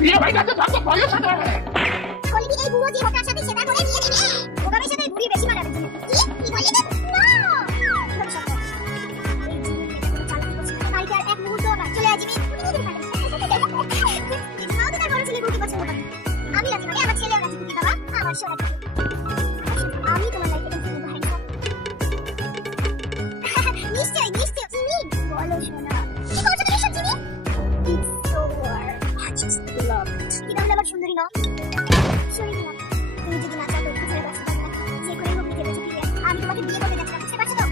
বিয়ে হয়ে গেছে তত বয়স সাথে বলি কি এই বুড়ো যে হঠাৎ সাথে সেটা করে বিয়ে দেবে ওভাবে সাথে বুড়ি বেশি মানাবে কি কি বলি না কালকে এক মুহূর্ত না চলে আসবি আমি রাজি মানে আমার ছেলেও রাজি বাবা আমার সোনা আমি তোমার লাইফে নিশ্চয় নিশ্চয় চিনি বলো সোনা কি করছো তুমি সব চিনি It's so hard. I just love it. কি নাম আমার সুন্দরী নাম শুনি না তুমি যদি না চাও তো ছেড়ে বাঁচতে পারবে না যে করে হোক নিজে বেঁচে ফিরে আমি তোমাকে বিয়ে করতে যাচ্ছি বুঝতে পারছো তো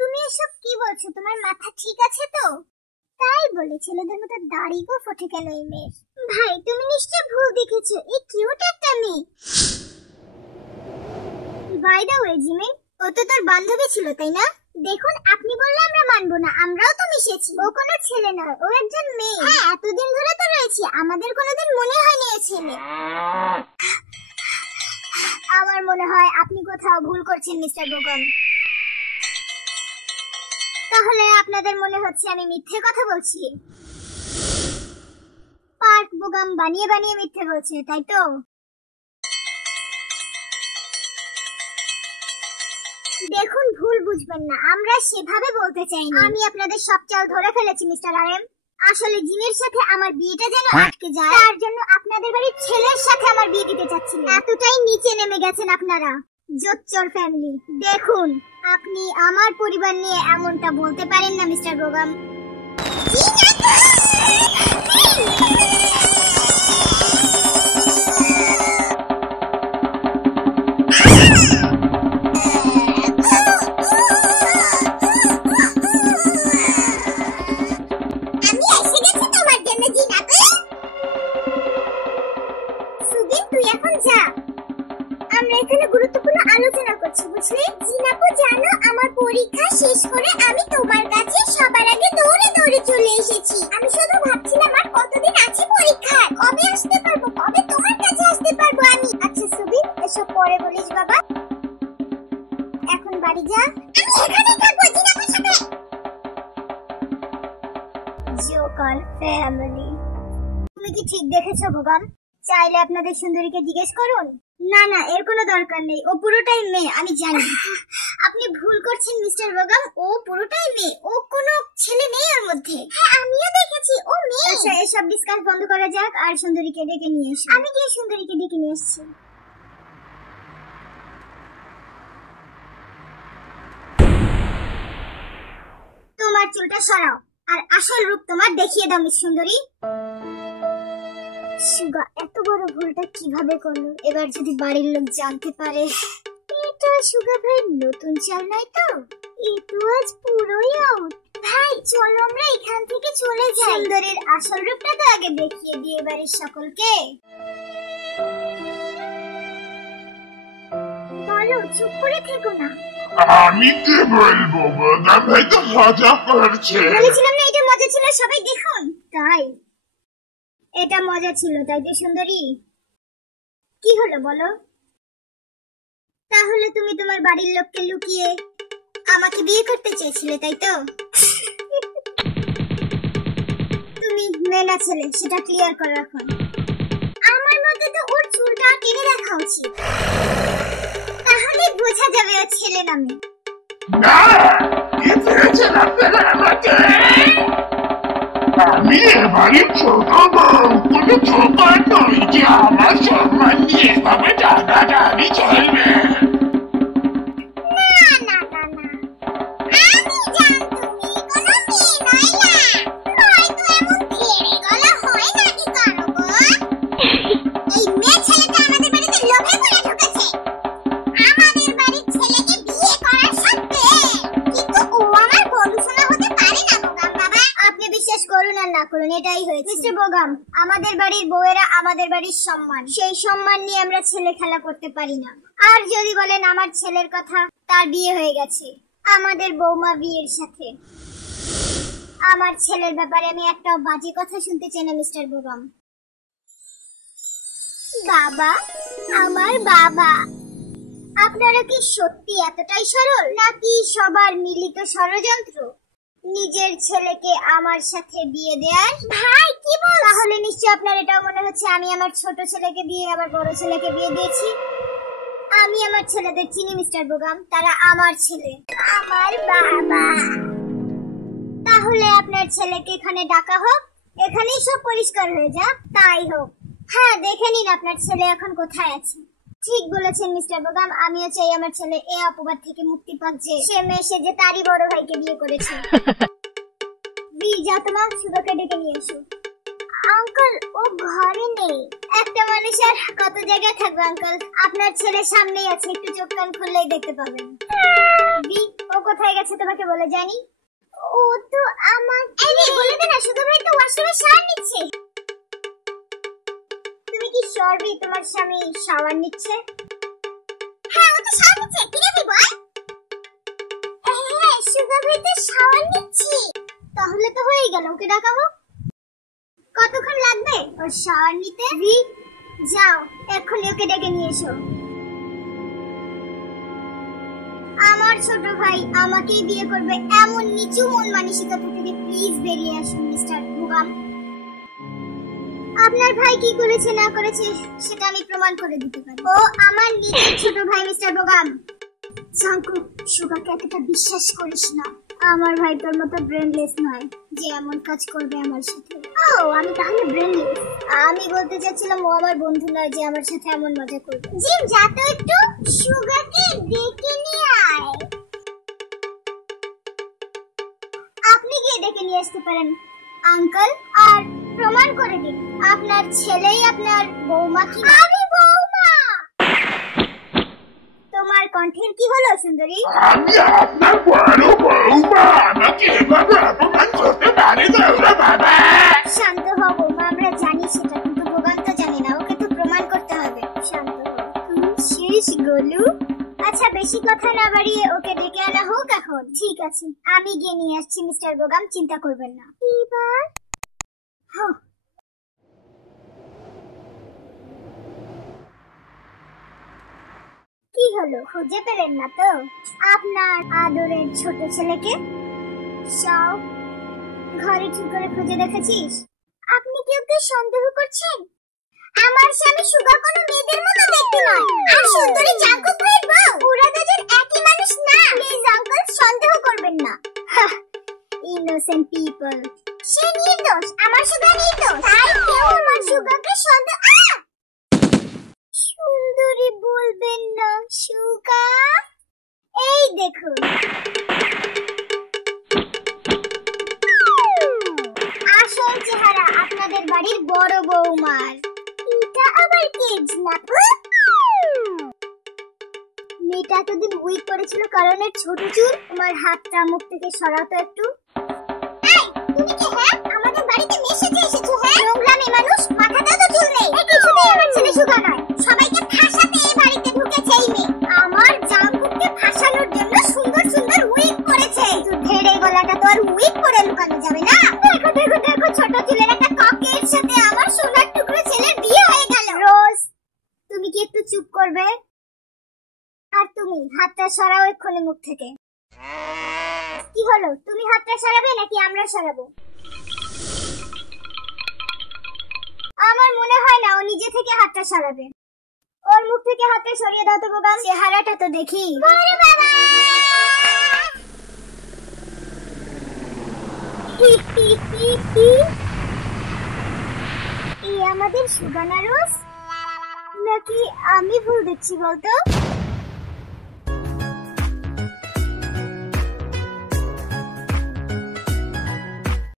তুমি এসব কি বলছো তোমার মাথা ঠিক আছে তো তাই বলে ছেলেদের মতো দাড়ি গো ফোটে কেন এই মেয়ের ভাই তুমি নিশ্চয় ভুল দেখেছো এই কিউট একটা মেয়ে বাই দ্য ওয়ে জিমিন ও তো তোর বান্ধবী ছিল তাই না দেখুন আপনি বললে আমরা মানবো না আমরাও তো মিশেছি ও কোনো ছেলে নয় ও একজন মেয়ে হ্যাঁ এতদিন ধরে তো রয়েছি আমাদের কোনোদিন মনে হয়নি ও ছেলে আমার মনে হয় আপনি কোথাও ভুল করছেন মিস্টার বোগাম তাহলে আপনাদের মনে হচ্ছে আমি মিথ্যে কথা বলছি পার্ক বোগাম বানিয়ে বানিয়ে মিথ্যে বলছে তাই তো দেখুন ভুল বুঝবেন না আমরা সেভাবে বলতে চাইনি আমি আপনাদের সব চাল ধরে ফেলেছি মিস্টার আরএম আসলে জিনের সাথে আমার বিয়েটা যেন আটকে যায় তার জন্য আপনাদের বাড়ির ছেলের সাথে আমার বিয়ে দিতে চাচ্ছিলেন এতটাই নিচে নেমে গেছেন আপনারা জোচ্চোর ফ্যামিলি দেখুন আপনি আমার পরিবার নিয়ে এমনটা বলতে পারেন না মিস্টার বোগাম গুরুত্বপূর্ণ আলোচনা করছি বুঝলে জিনাপু জানো আমার পরীক্ষা শেষ করে আমি তোমার কাছে সবার আগে দৌড়ে দৌড়ে চলে এসেছি আমি শুধু ভাবছিলাম আর কতদিন আছে পরীক্ষা কবে আসতে পারবো কবে তোমার কাছে আসতে পারবো আমি আচ্ছা সুবিন এসব পরে বলিস বাবা এখন বাড়ি যা আমি এখানে থাকবো জিনাপুর সাথে জোকার ফ্যামিলি তুমি কি ঠিক দেখেছো ভগবান চাইলে আপনাদের সুন্দরীকে জিজ্ঞেস করুন না না এর কোনো দরকার নেই ও পুরোটাই মেয়ে আমি জানি আপনি ভুল করছেন মিস্টার বোগাম ও পুরোটাই মেয়ে ও কোনো ছেলে নেই ওর মধ্যে হ্যাঁ আমিও দেখেছি ও মেয়ে আচ্ছা এসব ডিসকাস বন্ধ করা যাক আর সুন্দরীকে ডেকে নিয়ে এসো আমি গিয়ে সুন্দরীকে ডেকে নিয়ে এসেছি তোমার চুলটা সরাও আর আসল রূপ তোমার দেখিয়ে দাও মিস সুন্দরী সুগা এত বড় ভুলটা কিভাবে করলো এবার যদি বাড়ির লোক জানতে পারে এটা সুগা ভাই নতুন চাল নয় তো এতো আজ পুরোই আউট ভাই চলো আমরা এখান থেকে চলে যাই সুন্দরীর আসল রূপটা তো আগে দেখিয়ে দিয়ে বাড়ির সকলকে বলো চুপ করে থেকো না আমি কি বলবো বোগাম ভাই তো মজা করছে বলেছিলাম না এটা মজা ছিল সবাই দেখুন তাই এটা মজা ছিল তাই তো সুন্দরী কি হলো বলো তাহলে তুমি তোমার বাড়ির লোককে লুকিয়ে আমাকে বিয়ে করতে চেয়েছিলে তাই তো তুমি মেয়ে না ছেলে সেটা ক্লিয়ার করো এখন আমার মতে তো ওর চুলটা কেটে দেখা উচিত তাহলে বোঝা যাবে ও ছেলে নামে না কি পেয়েছেন আপনারা আমাকে আমি এবারের ছোট বউ কোনো ছোপার নই যে আমার সম্মান নিয়ে এভাবে টানাটানি চলবে এটাই হয়েছে মিস্টার বোগাম আমাদের বাড়ির বউয়েরা আমাদের বাড়ির সম্মান সেই সম্মান নিয়ে আমরা ছেলে খেলা করতে পারি না আর যদি বলেন আমার ছেলের কথা তার বিয়ে হয়ে গেছে আমাদের বৌমা বিয়ের সাথে আমার ছেলের ব্যাপারে আমি একটা বাজে কথা শুনতে চাই না মিস্টার বোগাম বাবা আমার বাবা আপনারা কি সত্যি এতটাই সরল, নাকি সবার মিলিত ষড়যন্ত্র নিজের ছেলেকে আমার সাথে বিয়ে দেয়ার? ভাই কি বল? তাহলে নিশ্চয় আপনার এটাও মনে হচ্ছে আমি আমার ছোট ছেলেকে দিয়ে আবার বড় ছেলেকে বিয়ে দিয়েছি। আমি আমার ছেলেদের চিনি মিস্টার বোগাম, তারা আমার ছেলে, আমার বাবা। তাহলে আপনার ছেলেকে এখানে ডাকা হোক, এখানেই সব পরিষ্কার হয়ে যাক। তাই হোক। হ্যাঁ, দেখে নিন আপনার ছেলে এখন কোথায় আছে। ঠিক বলেছেন মিস্টার বোগাম, আমিও চাই আমার ছেলে এই অপবাদ থেকে মুক্তি পাক যে সে মেয়ে সেজে তারই বড় ভাইকে বিয়ে করেছে। যাও তোমার সুগাকে ডেকে নিয়ে এসো। আঙ্কেল ও ঘরে নেই। একটা মানুষ আর কত জায়গায় থাকবে আঙ্কেল? আপনার ছেলে সামনেই আছে, একটু চোখ কান খুললেই দেখতে পাবেন। ও কোথায় গেছে তোমাকে বলে জানি? ও তো আমার বলে দে না, সুগা ভাই তো ওয়াশরুমে শাওয়ার নিচ্ছে। তুমি কি সরবি তোমার স্বামী শাওয়ার নিচ্ছে? হ্যাঁ, ও তো শাওয়ার নিচ্ছে। কি রে বল? হ্যাঁ, সুগা ভাই তো শাওয়ার নিচ্ছে। তাহলে তো হয়ে গেল, ওকে ডাকাবো। কতক্ষণ লাগবে ওর শাওয়ার নিতে? যাও এক্ষুনি ওকে ডেকে নিয়ে এসো। আমার ছোট ভাই আমাকেই বিয়ে করবে এমন নিচু মন মানসিকতা থেকে প্লিজ বেরিয়ে আসুন মিস্টার বোগাম। আপনার ভাই কি করেছে না করেছে সেটা আমি প্রমাণ করে দিতে পারি। ও আমার নিজের ছোট ভাই মিস্টার বোগাম। জাঙ্কুক, সুগাকে এতটা বিশ্বাস করিস না। আমার ভাই তোর মতো ব্রেনলেস নয় যে এমন কাজ করবে আমার সাথে। ও, আমি তাহলে ব্রেনলেস? আমি বলতে চাচ্ছিলাম ও আমার বন্ধু নয় যে আমার সাথে এমন মজা করবে। জিম, যা তো একটু সুগাকে ডেকে নিয়ে আয়। আপনি গিয়ে ডেকে নিয়ে আসতে পারেন আঙ্কেল, আর প্রমাণ করে দিন আপনার ছেলেই আপনার বৌমা কি। আমি বৌমা? তোমার কণ্ঠের কি হলো সুন্দরী? আমি আপনার বড় বৌমা, আমাকে এভাবে অপমান করতে পারে না ওরা বাবা। শান্ত হও বৌমা, আমরা জানি সেটা, কিন্তু বোগাম তো জানি না, ওকে তো প্রমাণ করতে হবে। শান্ত হও। শেষ গোলু। আচ্ছা, বেশি কথা না বাড়িয়ে ওকে ডেকে আনা হোক এখন। ঠিক আছে, আমি গিয়ে নিয়ে আসছি মিস্টার বোগাম, চিন্তা করবেন না। এবার কি হলো, খুঁজে পেলেন না তো আপনার আদরের ছোট ছেলেকে? যাও ঘরে ঠিক করে খুঁজে দেখেছিস? আপনি কি ওকে সন্দেহ করছেন? আমার স্বামী সুগা কোনো মেয়েদের মতো দেখতে নয়, আর সুন্দরী জাঙ্কুক ভাইয়ের বউ। ওরা দুজন একই মানুষ না। প্লিজ আঙ্কেল, সন্দেহ করবেন না। Innocent people. সে নির্দোষ, আমার সুগা নির্দোষ, তাই কেউ আমার সুগাকে সন্দেহ। সুন্দরী বলবেন না সুগা। এই দেখুন, আসল চেহারা আপনাদের বাড়ির বড় বৌমার। এটা আবার কে জিনাপু? মেয়েটা এতদিন উইক করেছিল কারণ এর ছোট চুল। তোমার হাতটা মুখ থেকে সরাতো একটু। এই, তুমি কি হ্যাঁ আমাদের বাড়িতে মেশাতে এসেছো? হ্যাঁ, নোংরামি মানুষ, মাথাতেও তো চুল নেই। এই কিছুতেই আমার ছেলে সুগা নয়। সবাইকে ফাঁসাতে এই বাড়িতে ঢুকেছে এই মেয়ে। আমার জাঙ্কুককে ফাঁসানোর জন্য সুন্দর সুন্দর উইক পরেছে। ধেড়ে গলাটা তো আর উইক পরে লুকানো যাবে না। দেখো দেখো দেখো, ছোট চুলের একটা ককের সাথে আমার সোনার টুকরো ছেলের বিয়ে হয়ে গেল। রোজ, তুমি কি একটু চুপ করবে? আর তুমি হাতটা সরাও এক্ষুনি মুখ থেকে। কি হলো, তুমি হাতটা সরাবে নাকি আমরা সরাবো? আমার মনে হয় না ও নিজে থেকে হাতটা সরাবে। ওর মুখ থেকে হাতটা সরিয়ে দাও তো বোগাম, চেহারাটা তো দেখি। ওরে বাবা! এই আমাদের সুগানা রোজ, নাকি আমি ভুল দেখছি বলতো?